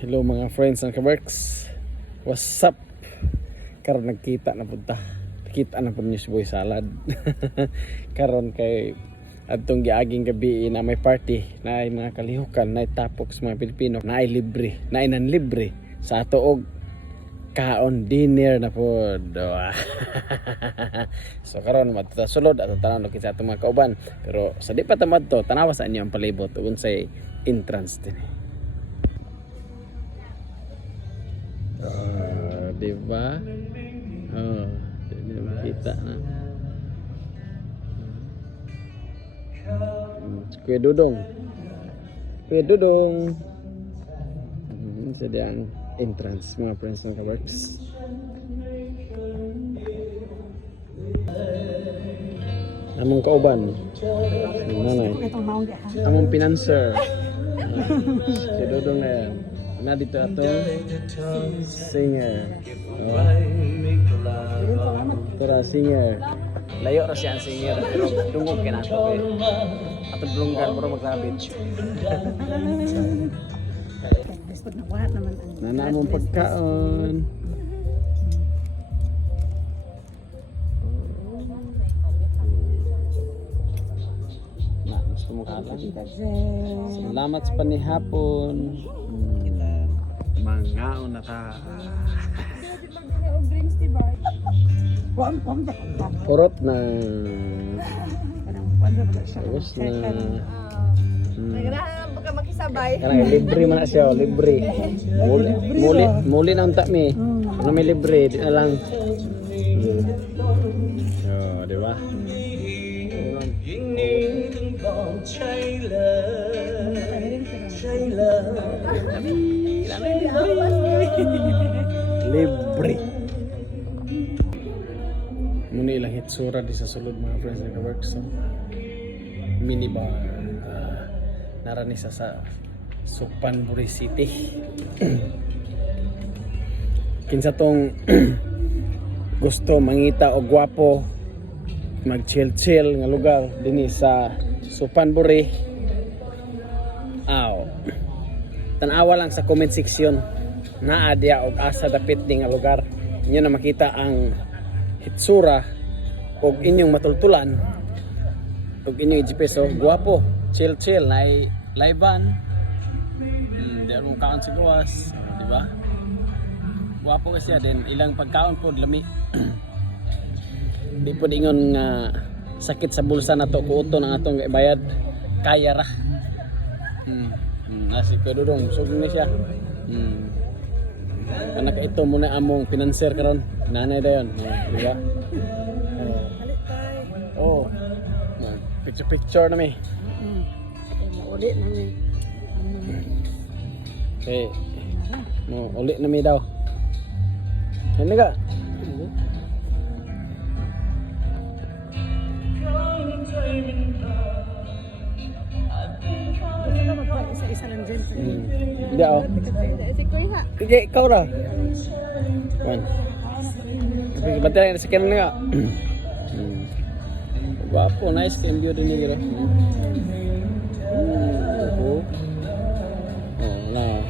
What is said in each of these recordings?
Hello mga friends and kaworks. What's up? Karon nagkita na punta. Nakita na po News Boy Salad. Karon kay adtong giaging gabi na may party na ay mga kalihukan na tapok sa mga Pilipino na ay libre, na ay nanlibre sa ato og kaon dinner na po. So karon matasulod at tanaw kita atong mga kauban. Pero sa di pa tamad to, tanawa sa inyo ang palibot unsay entrance din. Diba? Hindi makita na. Kuya Dudong. Kuya Dudong. Jadi ang entrance mga friends ng kaworks. Among kauban. Nanay. Among pinanser. Kuya Dudong na yan. Na dito atong singer. Tura singer. Layo ra siya ang singer. Pero dungog ka na ito eh. Atong blunggan pero maglabit. Nanamong pagkaon. Na, gusto mo kalang. Salamat sa panihapon. Mangaon na ta. Purot na. Tapos na. Nagrahan ka makisabay. Karang libre man na siya, libre. Muli na unta mi. Ano may libre, di na lang. Oh, di ba? Libre. Muna ilang hitsura di sa sulod mga friends na ka-works. Minibar. Narani sa Suphanburi City. Kinsa tong gusto mangita o gwapo mag chill nga lugar dinhi sa Suphanburi. Tanawa lang sa comment section naa diya og asa dapit ding nga lugar. Inyo na makita ang hitsura og inyong matultulan og inyong GPS. So guwapo, chill na ay live-an. Di mo kaon sa gawas, di ba? Guwapo kasi din ilang pagkaon pod lami. Di po ingon nga sakit sa bulsa nato kuoton ang atong bayad. Kaya ra. Nasi Dudong, sugod ni siya. Anak ito muna among pinanser karon. Nanay dayon, di ba? Oh. Picture na mi. Ulit na mi. Okay. No, ulit na mi daw. Ano ka? Isa-isa lang dyan. Hindi ako. Si Kuya. Sige, ikaw ra. One. Ba't tayo sa kanan nga? Guwapo, nice cambio din nila. Now,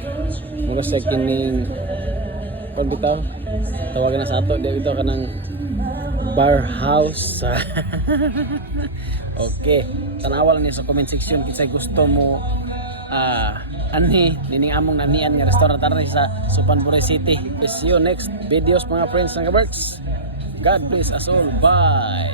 mula sa kining bitaw, tawagan na sa ato dito ka ng bar house. Okay, tanawa lang niya sa comment section kung gusto mo nining among nanian nga restaurant rin sa Suphanburi City. See you next videos mga friends ng kabarks. God bless us all. Bye.